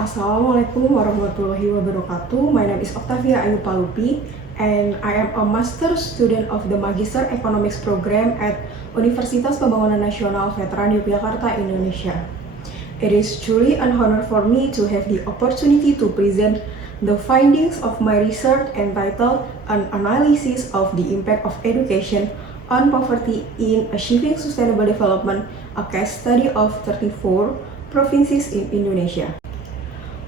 Assalamualaikum warahmatullahi wabarakatuh. My name is Octavia Ayu Palupi and I am a master student of the Magister Economics program at Universitas Pembangunan Nasional Veteran Yogyakarta, Indonesia. It is truly an honor for me to have the opportunity to present the findings of my research entitled An Analysis of the Impact of Education on Poverty in Achieving Sustainable Development, a case study of 34 provinces in Indonesia.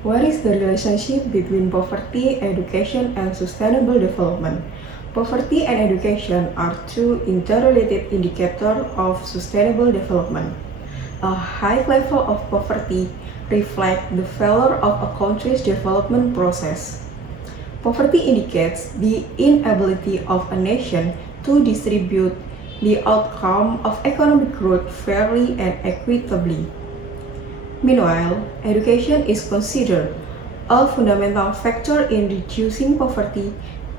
What is the relationship between poverty, education, and sustainable development? Poverty and education are two interrelated indicators of sustainable development. A high level of poverty reflects the failure of a country's development process. Poverty indicates the inability of a nation to distribute the outcome of economic growth fairly and equitably. Meanwhile, education is considered a fundamental factor in reducing poverty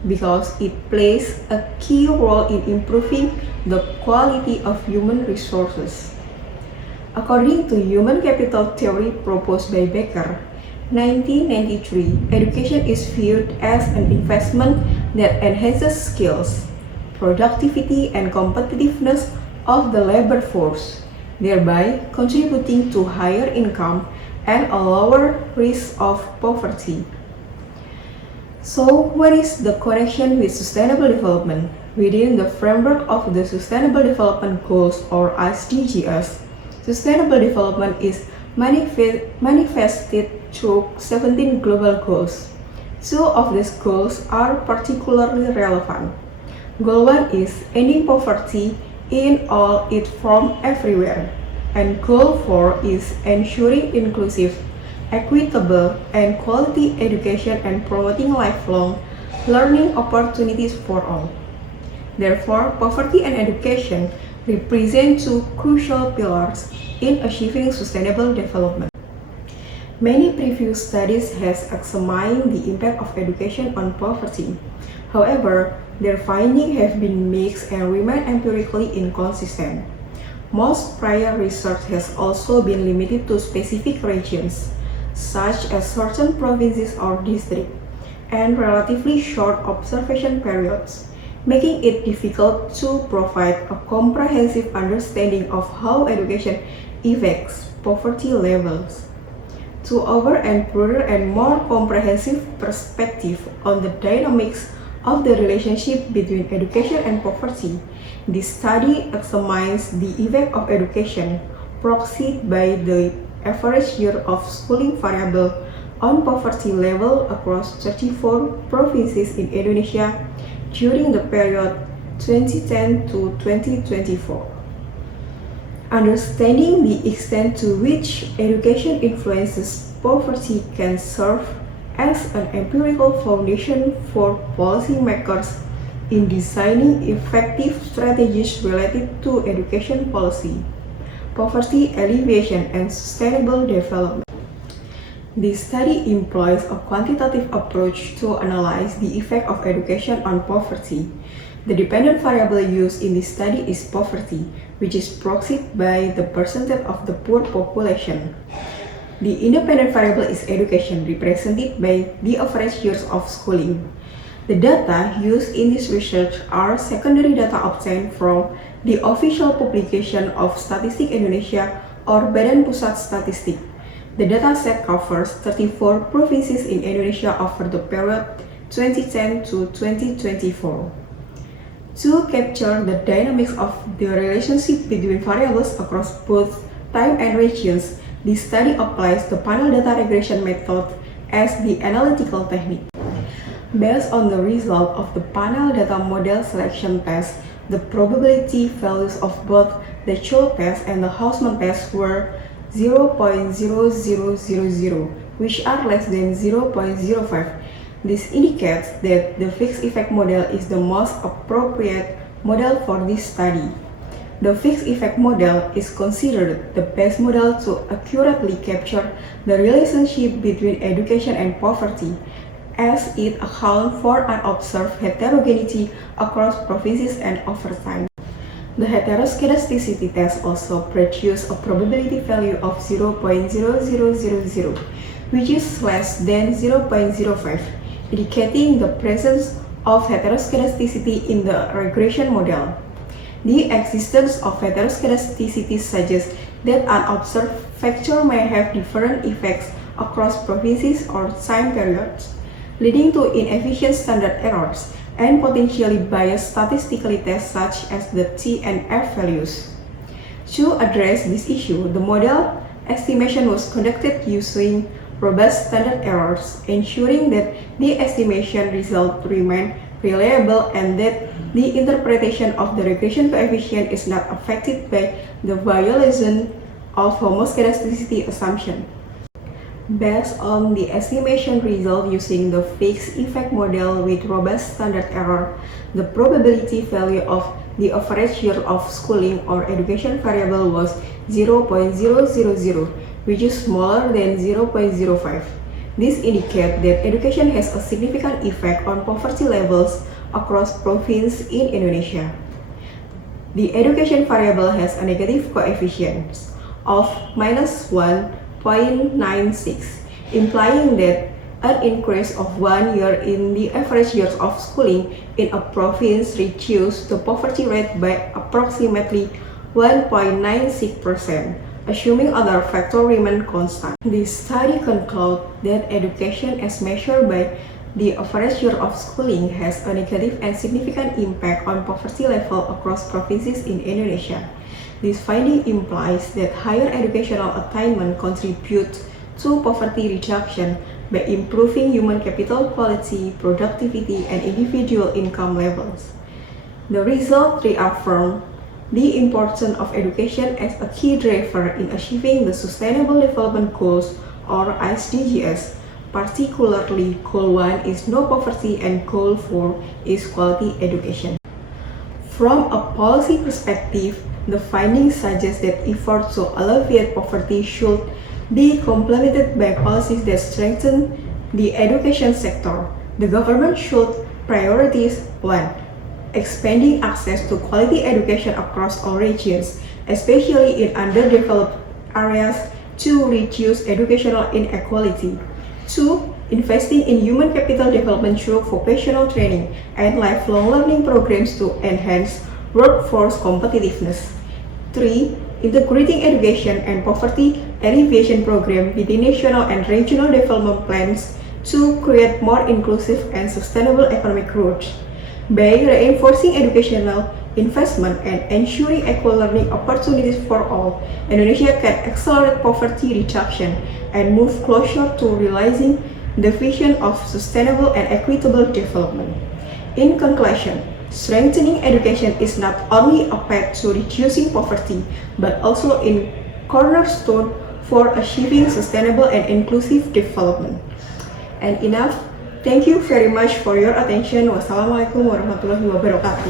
because it plays a key role in improving the quality of human resources. According to human capital theory proposed by Becker, 1993, education is viewed as an investment that enhances skills, productivity, and competitiveness of the labor force, thereby contributing to higher income and a lower risk of poverty. So, what is the connection with sustainable development? Within the framework of the Sustainable Development Goals or SDGs, sustainable development is manifested through 17 global goals. Two of these goals are particularly relevant. Goal 1 is ending poverty in all its forms everywhere, and Goal 4 is ensuring inclusive, equitable, and quality education and promoting lifelong learning opportunities for all. Therefore, poverty and education represent two crucial pillars in achieving sustainable development. Many previous studies have examined the impact of education on poverty. However, their findings have been mixed and remain empirically inconsistent. Most prior research has also been limited to specific regions, such as certain provinces or districts, and relatively short observation periods, making it difficult to provide a comprehensive understanding of how education affects poverty levels. To offer a broader and more comprehensive perspective on the dynamics of the relationship between education and poverty, this study examines the effect of education proxied by the average year of schooling variable on poverty level across 34 provinces in Indonesia during the period 2010 to 2024. Understanding the extent to which education influences poverty can serve as an empirical foundation for policymakers in designing effective strategies related to education policy, poverty alleviation, and sustainable development. This study employs a quantitative approach to analyze the effect of education on poverty. The dependent variable used in this study is poverty, which is proxied by the percentage of the poor population. The independent variable is education, represented by the average years of schooling. The data used in this research are secondary data obtained from the official publication of Statistik Indonesia or Badan Pusat Statistik. The dataset covers 34 provinces in Indonesia over the period 2010 to 2024. To capture the dynamics of the relationship between variables across both time and regions, this study applies the panel data regression method as the analytical technique. Based on the result of the panel data model selection test, the probability values of both the Chou test and the Hausman test were 0.0000, which are less than 0.05. This indicates that the fixed effect model is the most appropriate model for this study. The fixed effect model is considered the best model to accurately capture the relationship between education and poverty, as it accounts for unobserved heterogeneity across provinces and over time. The heteroscedasticity test also produces a probability value of 0.0000, which is less than 0.05, indicating the presence of heteroscedasticity in the regression model. The existence of heteroscedasticity suggests that unobserved factors may have different effects across provinces or time periods, leading to inefficient standard errors and potentially biased statistical tests such as the T and F values. To address this issue, the model estimation was conducted using robust standard errors, ensuring that the estimation result remain reliable and that the interpretation of the regression coefficient is not affected by the violation of homoscedasticity assumption. Based on the estimation result using the fixed effect model with robust standard error, the probability value of the average year of schooling or education variable was 0.000, which is smaller than 0.05. This indicates that education has a significant effect on poverty levels across provinces in Indonesia. The education variable has a negative coefficient of -1.96, implying that an increase of 1 year in the average years of schooling in a province reduces the poverty rate by approximately 1.96%. Assuming other factors remain constant. This study concludes that education as measured by the average year of schooling has a negative and significant impact on poverty level across provinces in Indonesia. This finding implies that higher educational attainment contributes to poverty reduction by improving human capital quality, productivity, and individual income levels. The result reaffirms the importance of education as a key driver in achieving the Sustainable Development Goals or SDGs. Particularly, Goal 1 is no poverty and Goal 4 is quality education. From a policy perspective, the findings suggest that efforts to alleviate poverty should be complemented by policies that strengthen the education sector. The government should prioritize 1. Expanding access to quality education across all regions, especially in underdeveloped areas, to reduce educational inequality. 2. Investing in human capital development through vocational training and lifelong learning programs to enhance workforce competitiveness. 3. Integrating education and poverty alleviation programs within national and regional development plans to create more inclusive and sustainable economic growth. By reinforcing educational investment and ensuring equal learning opportunities for all, Indonesia can accelerate poverty reduction and move closer to realizing the vision of sustainable and equitable development. In conclusion, strengthening education is not only a path to reducing poverty, but also a cornerstone for achieving sustainable and inclusive development. And enough. Thank you very much for your attention. Wassalamualaikum warahmatullahi wabarakatuh.